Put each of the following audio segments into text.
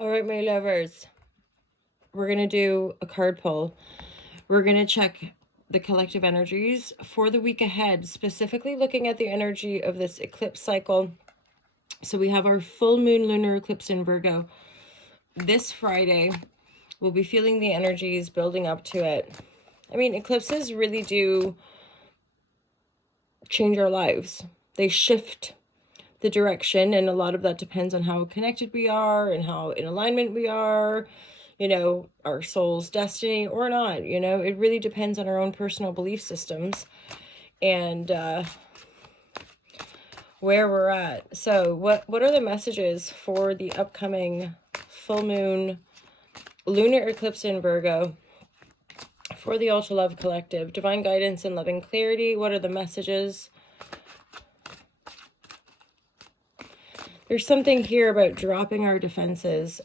All right, my lovers, we're going to do a card pull. We're going to check the collective energies for the week ahead, specifically looking at the energy of this eclipse cycle. So we have our full moon lunar eclipse in Virgo this Friday. We'll be feeling the energies building up to it. I mean, eclipses really do change our lives. They shift the direction, and a lot of that depends on how connected we are and how in alignment we are, you know, our soul's destiny or not. You know, it really depends on our own personal belief systems and where we're at. So what are the messages for the upcoming full moon lunar eclipse in Virgo for the Ultra Love Collective? Divine guidance and loving clarity. What are the messages? There's something here about dropping our defenses.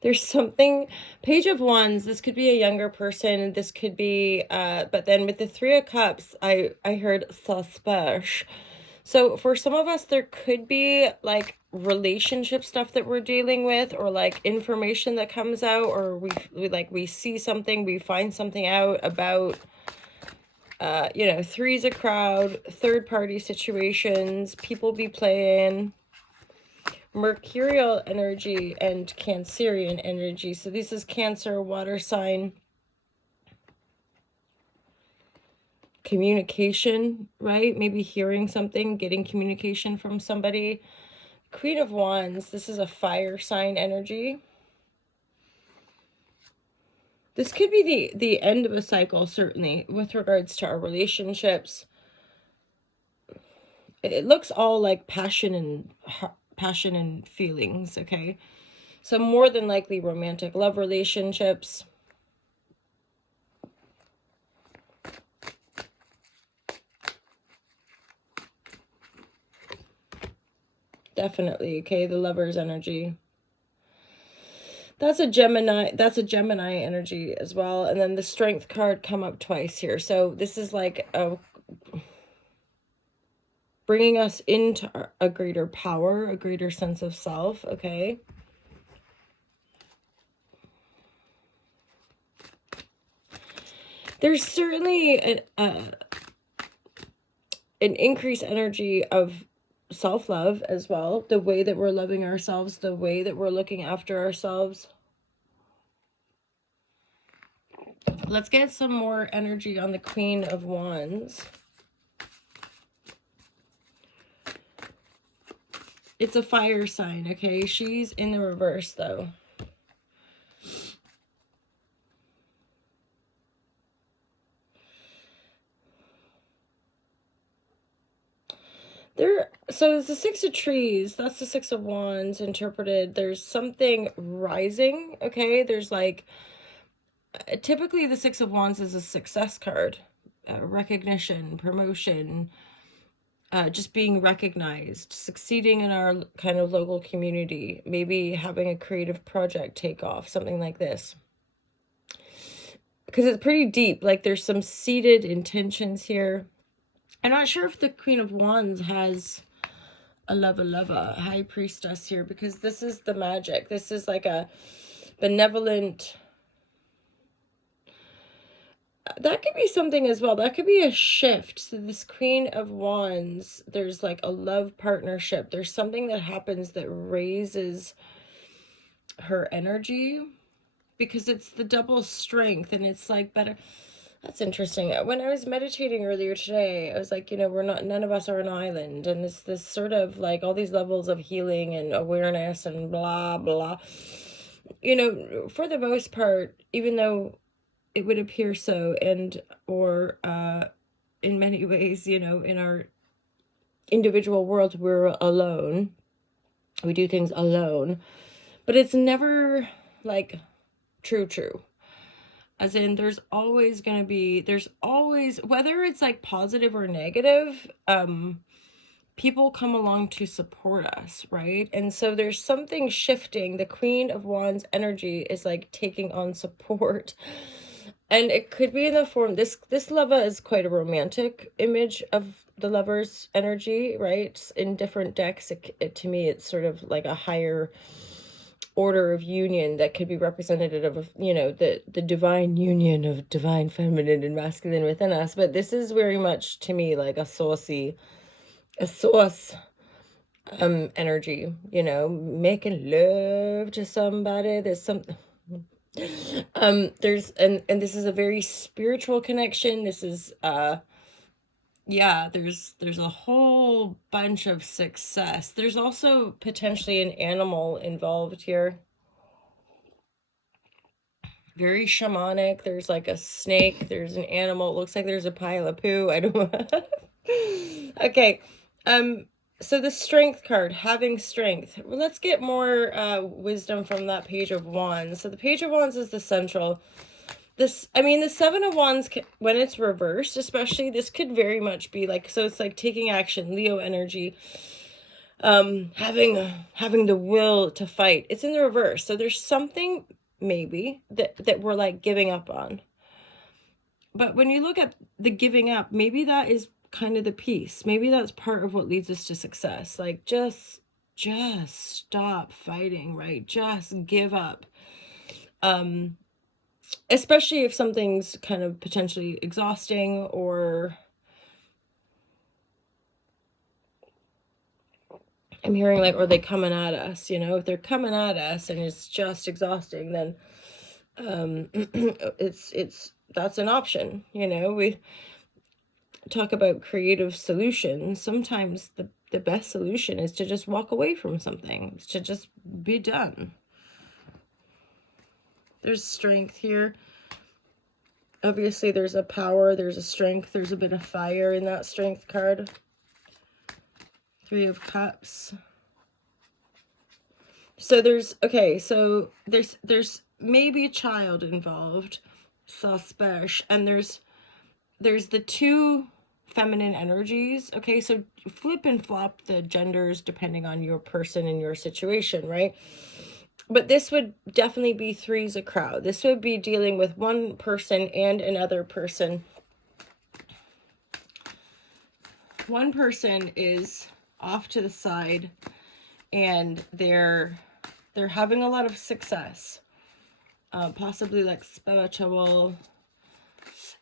There's something, Page of Wands, this could be a younger person, this could be, but then with the Three of Cups, I heard suspicious. So for some of us, there could be like relationship stuff that we're dealing with, or like information that comes out, or we see something, we find something out about, you know, three's a crowd, third party situations, people be playing, Mercurial energy and Cancerian energy. So this is Cancer, water sign. Communication, right? Maybe hearing something, getting communication from somebody. Queen of Wands, this is a fire sign energy. This could be the end of a cycle, certainly, with regards to our relationships. It looks all like passion and feelings, okay? So more than likely romantic love relationships. Definitely, okay, the Lover's energy. That's a Gemini energy as well. And then the Strength card come up twice here. So this is like bringing us into a greater power, a greater sense of self, okay? There's certainly an increased energy of self-love as well, the way that we're loving ourselves, the way that we're looking after ourselves. Let's get some more energy on the Queen of Wands. It's a fire sign, okay? She's in the reverse, though. So it's the Six of Trees. That's the Six of Wands interpreted. There's something rising, okay? There's like, typically the Six of Wands is a success card. Recognition, promotion, just being recognized, succeeding in our kind of local community, maybe having a creative project take off, something like this. Because it's pretty deep, like there's some seated intentions here. I'm not sure if the Queen of Wands has a high priestess here, because this is the magic. This is like a benevolent, that could be something as well. That could be a shift. So this Queen of Wands, there's like a love partnership. There's something that happens that raises her energy, because it's the double strength, and it's like better. That's interesting. When I was meditating earlier today, I was like, you know, none of us are an island, and it's this sort of like all these levels of healing and awareness and blah blah, you know, for the most part, even though it would appear so, and or in many ways, you know, in our individual worlds, we're alone, we do things alone, but it's never like true, as in there's always whether it's like positive or negative, people come along to support us, right? And so there's something shifting. The Queen of Wands energy is like taking on support And it could be in the form, this lava is quite a romantic image of the lover's energy, right? In different decks, to me, it's sort of like a higher order of union that could be representative of, the divine union of divine feminine and masculine within us. But this is very much, to me, like a sauce energy, making love to somebody. There's something. And this is a very spiritual connection. This is yeah, there's a whole bunch of success. There's also potentially an animal involved here. Very shamanic. There's like a snake, there's an animal, it looks like there's a pile of poo. I don't know. Okay. So the strength card, having strength. Well, let's get more wisdom from that Page of Wands. So the Page of Wands is the central. The Seven of Wands, when it's reversed, especially, this could very much be like, so it's like taking action, Leo energy, having the will to fight. It's in the reverse. So there's something maybe that we're like giving up on. But when you look at the giving up, maybe that is kind of the piece. Maybe that's part of what leads us to success. Like just stop fighting, right? Just give up. Especially if something's kind of potentially exhausting, or I'm hearing like, or they coming at us, if they're coming at us and it's just exhausting, then that's an option. We talk about creative solutions. Sometimes the best solution is to just walk away from something. It's to just be done. There's strength here. Obviously, there's a power, there's a strength, there's a bit of fire in that strength card. Three of Cups. So there's maybe a child involved, suspect, and there's the two feminine energies. Okay, so flip and flop the genders depending on your person and your situation, right? But this would definitely be three's a crowd. This would be dealing with one person and another person. One person is off to the side and they're having a lot of success, possibly like spiritual,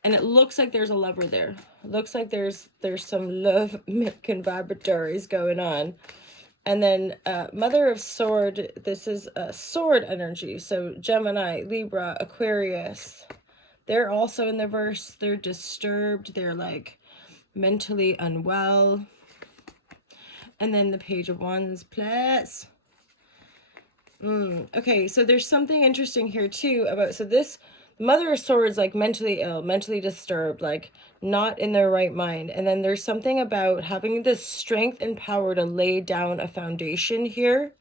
and it looks like there's a lover there. It looks like there's some love making vibratories going on. And then Mother of Sword, this is sword energy. So Gemini, Libra, Aquarius, they're also in the verse. They're disturbed. They're like mentally unwell. And then the Page of Wands, plus. Okay, so there's something interesting here too about, so this Mother of Swords, like mentally ill, mentally disturbed, like not in their right mind. And then there's something about having the strength and power to lay down a foundation here.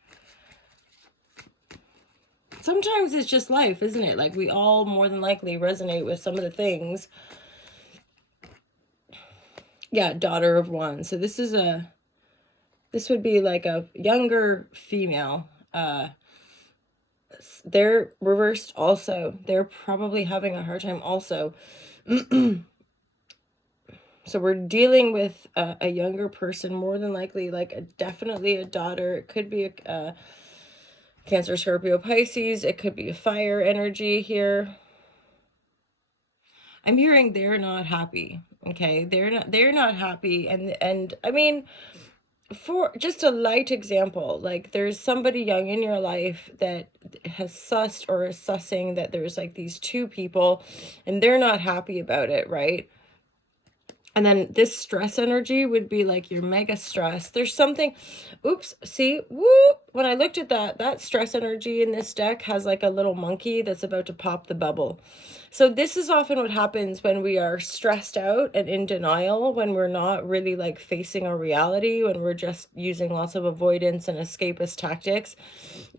Sometimes it's just life, isn't it? Like we all more than likely resonate with some of the things. Yeah, Daughter of Wands. So this would be like a younger female. They're reversed also. They're probably having a hard time also. So we're dealing with a younger person, more than likely, like definitely a daughter. It could be a Cancer, Scorpio, Pisces. It could be a fire energy here. I'm hearing they're not happy. Okay, they're not happy, and I mean, for just a light example, like there's somebody young in your life that has sussed or is sussing that there's like these two people and they're not happy about it, right? And then this stress energy would be like your mega stress. There's something, oops, see, whoop. When I looked at that stress energy in this deck has like a little monkey that's about to pop the bubble. So this is often what happens when we are stressed out and in denial, when we're not really like facing our reality, when we're just using lots of avoidance and escapist tactics,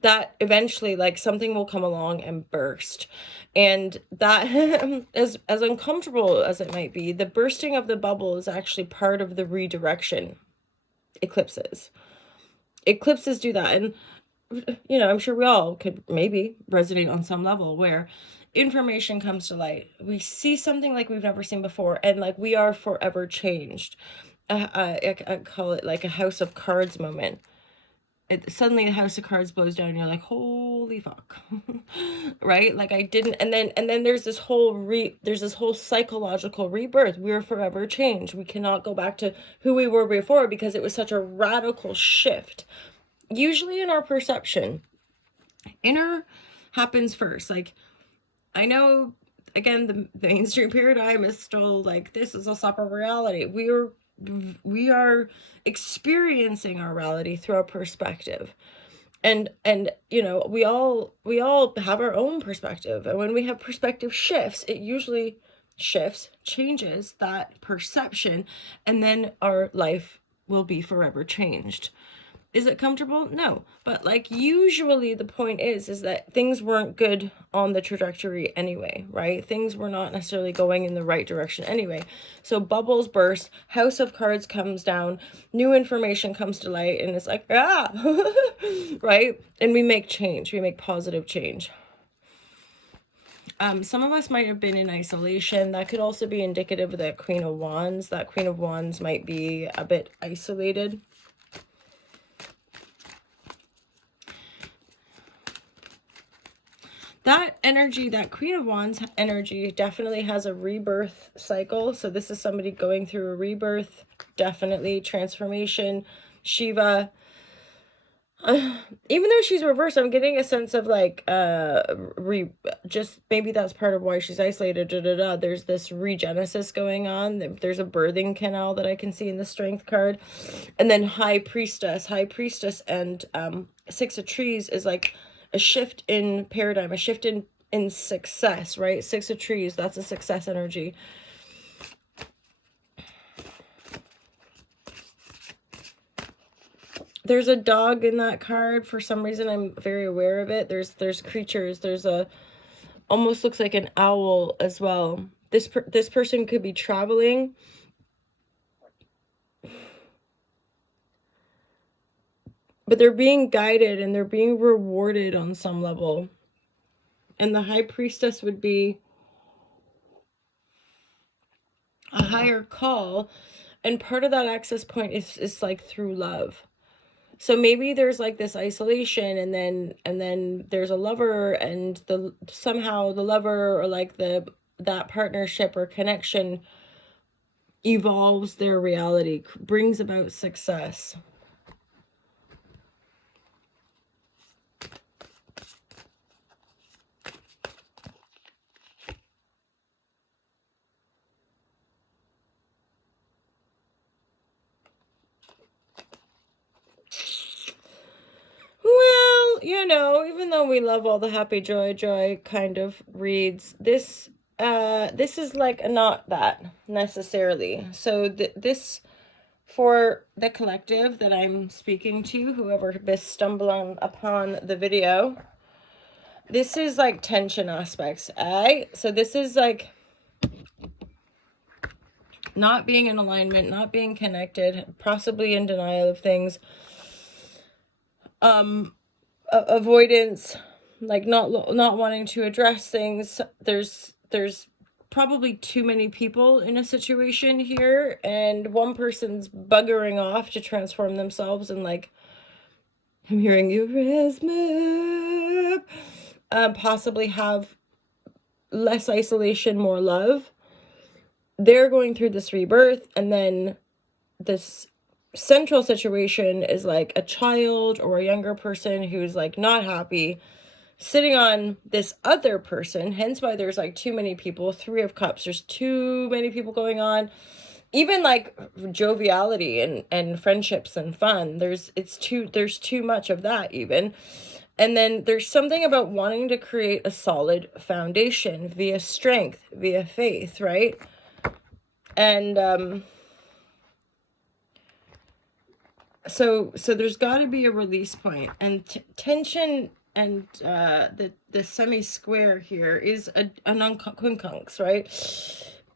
that eventually like something will come along and burst. And that, as uncomfortable as it might be, the bursting of the bubble is actually part of the redirection. Eclipses do that. And I'm sure we all could maybe resonate on some level where information comes to light. We see something like we've never seen before, and like we are forever changed. I call it like a house of cards moment. Suddenly a house of cards blows down and you're like, holy fuck. Right? Like I didn't, and then there's this whole psychological rebirth. We're forever changed. We cannot go back to who we were before because it was such a radical shift. Usually in our perception, inner happens first. Like, I know, again, the mainstream paradigm is still like, this is a separate reality. We are experiencing our reality through our perspective. And you know, we all have our own perspective. And when we have perspective shifts, it usually changes that perception, and then our life will be forever changed. Is it comfortable? No. But like usually the point is that things weren't good on the trajectory anyway, right? Things were not necessarily going in the right direction anyway. So bubbles burst, house of cards comes down, new information comes to light, and it's like, ah, right? And we make change. We make positive change. Some of us might have been in isolation. That could also be indicative of the Queen of Wands. That Queen of Wands might be a bit isolated. That energy, that Queen of Wands energy, definitely has a rebirth cycle. So this is somebody going through a rebirth, definitely transformation. Shiva, even though she's reversed, I'm getting a sense of like, just maybe that's part of why she's isolated. There's this regenesis going on. There's a birthing canal that I can see in the Strength card. And then High Priestess, and Six of Trees is like a shift in paradigm, a shift in success, right? Six of Trees, that's a success energy. There's a dog in that card. For some reason, I'm very aware of it. There's creatures. There's almost looks like an owl as well. This person could be traveling. But they're being guided and they're being rewarded on some level. And the High Priestess would be a higher call. And part of that access point is like through love. So maybe there's like this isolation, and then there's a lover, and somehow the lover or like that partnership or connection evolves their reality, brings about success. Well, you know, even though we love all the happy joy kind of reads, this is like not that necessarily. So this, for the collective that I'm speaking to, whoever is stumbling upon the video, this is like tension aspects. So this is like not being in alignment, not being connected, possibly in denial of things. Avoidance, like not wanting to address things. There's probably too many people in a situation here, and one person's buggering off to transform themselves, and like, I'm hearing you, possibly have less isolation, more love. They're going through this rebirth, and then this central situation is like a child or a younger person who's like not happy, sitting on this other person, hence why there's like too many people. Three of Cups, there's too many people going on. Even like joviality and friendships and fun, there's too much of that even. And then there's something about wanting to create a solid foundation via strength, via faith, right? And so there's got to be a release point, and tension, and the semi-square here is an quincunx, right?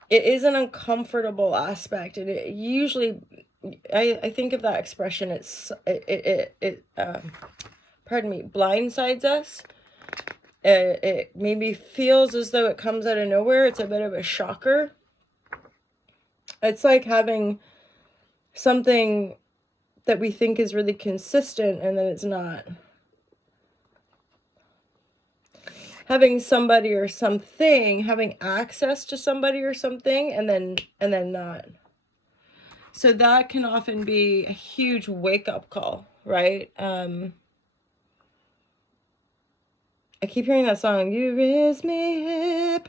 It is an uncomfortable aspect, and it usually, I think of that expression, it pardon me, blindsides us. It maybe feels as though it comes out of nowhere. It's a bit of a shocker. It's like having something that we think is really consistent and then it's not. Having somebody or something, having access to somebody or something, and then not. So that can often be a huge wake-up call, right? I keep hearing that song, you raise me up.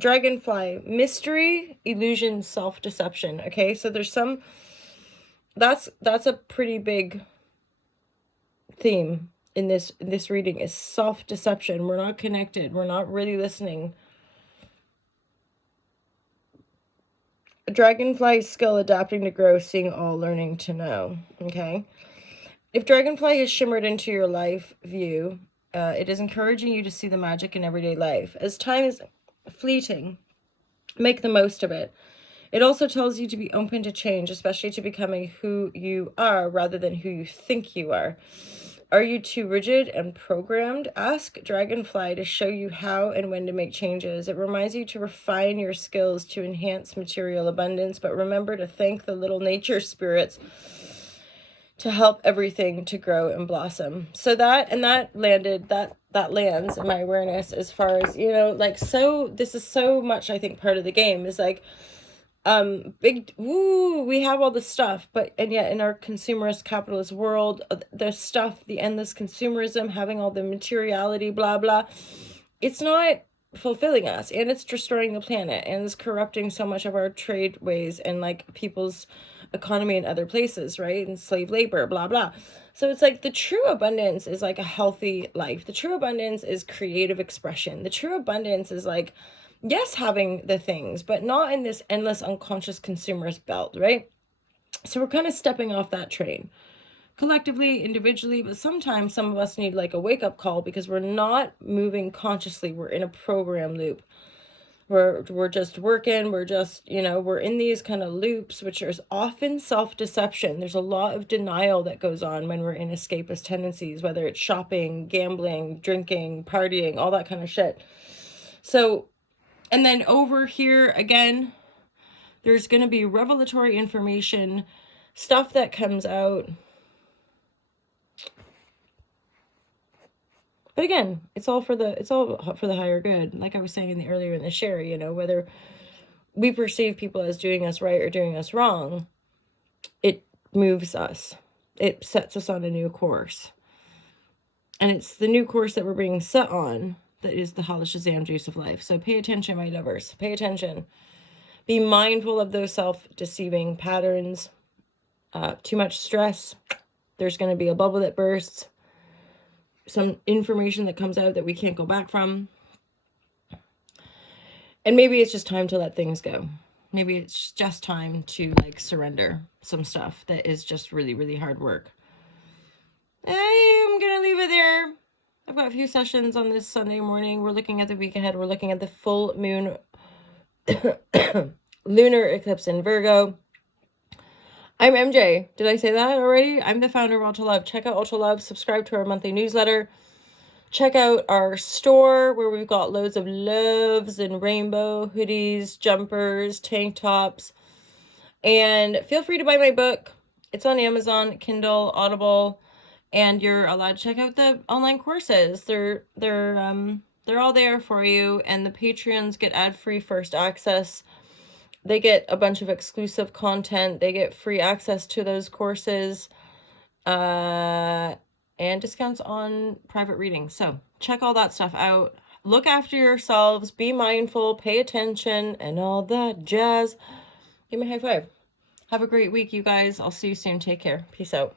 Dragonfly, mystery, illusion, self-deception. Okay, so there's some, that's a pretty big theme in this reading, is self-deception. We're not connected. We're not really listening. Dragonfly skill, adapting to grow, seeing all, learning to know. Okay. If Dragonfly has shimmered into your life view, it is encouraging you to see the magic in everyday life. As time is fleeting, make the most of it. It also tells you to be open to change, especially to becoming who you are rather than who you think you are. Are you too rigid and programmed? Ask Dragonfly to show you how and when to make changes. It reminds you to refine your skills to enhance material abundance, but remember to thank the little nature spirits to help everything to grow and blossom. So that lands in my awareness as far as, you know, like, so this is so much, I think, part of the game is like, we have all this stuff, but, and yet in our consumerist capitalist world, the stuff, the endless consumerism, having all the materiality, blah, blah, it's not fulfilling us, and it's destroying the planet, and it's corrupting so much of our trade ways and like people's economy in other places, right? And slave labor, blah, blah. So it's like the true abundance is like a healthy life. The true abundance is creative expression. The true abundance is like, yes, having the things, but not in this endless unconscious consumerist belt, right? So we're kind of stepping off that train collectively, individually, but sometimes some of us need like a wake-up call because we're not moving consciously. We're in a program loop. We're just working, we're just, you know, we're in these kind of loops, which is often self-deception. There's a lot of denial that goes on when we're in escapist tendencies, whether it's shopping, gambling, drinking, partying, all that kind of shit. So, and then over here, again, there's going to be revelatory information, stuff that comes out. But again, it's all for the higher good. Like I was saying earlier in the share, you know, whether we perceive people as doing us right or doing us wrong, it moves us. It sets us on a new course. And it's the new course that we're being set on that is the Hala Shazam juice of life. So pay attention, my lovers. Pay attention. Be mindful of those self-deceiving patterns. Too much stress. There's going to be a bubble that bursts. Some information that comes out that we can't go back from. And maybe it's just time to let things go. Maybe it's just time to like surrender some stuff that is just really, really hard work. I am going to leave it there. I've got a few sessions on this Sunday morning. We're looking at the week ahead. We're looking at the full moon lunar eclipse in Virgo. I'm MJ. Did I say that already? I'm the founder of Ultra Love. Check out Ultra Love. Subscribe to our monthly newsletter. Check out our store where we've got loads of loves and rainbow hoodies, jumpers, tank tops. And feel free to buy my book. It's on Amazon, Kindle, Audible, and you're allowed to check out the online courses. They're all there for you, and the Patreons get ad-free first access. They get a bunch of exclusive content. They get free access to those courses, and discounts on private readings. So check all that stuff out. Look after yourselves. Be mindful. Pay attention and all that jazz. Give me a high five. Have a great week, you guys. I'll see you soon. Take care. Peace out.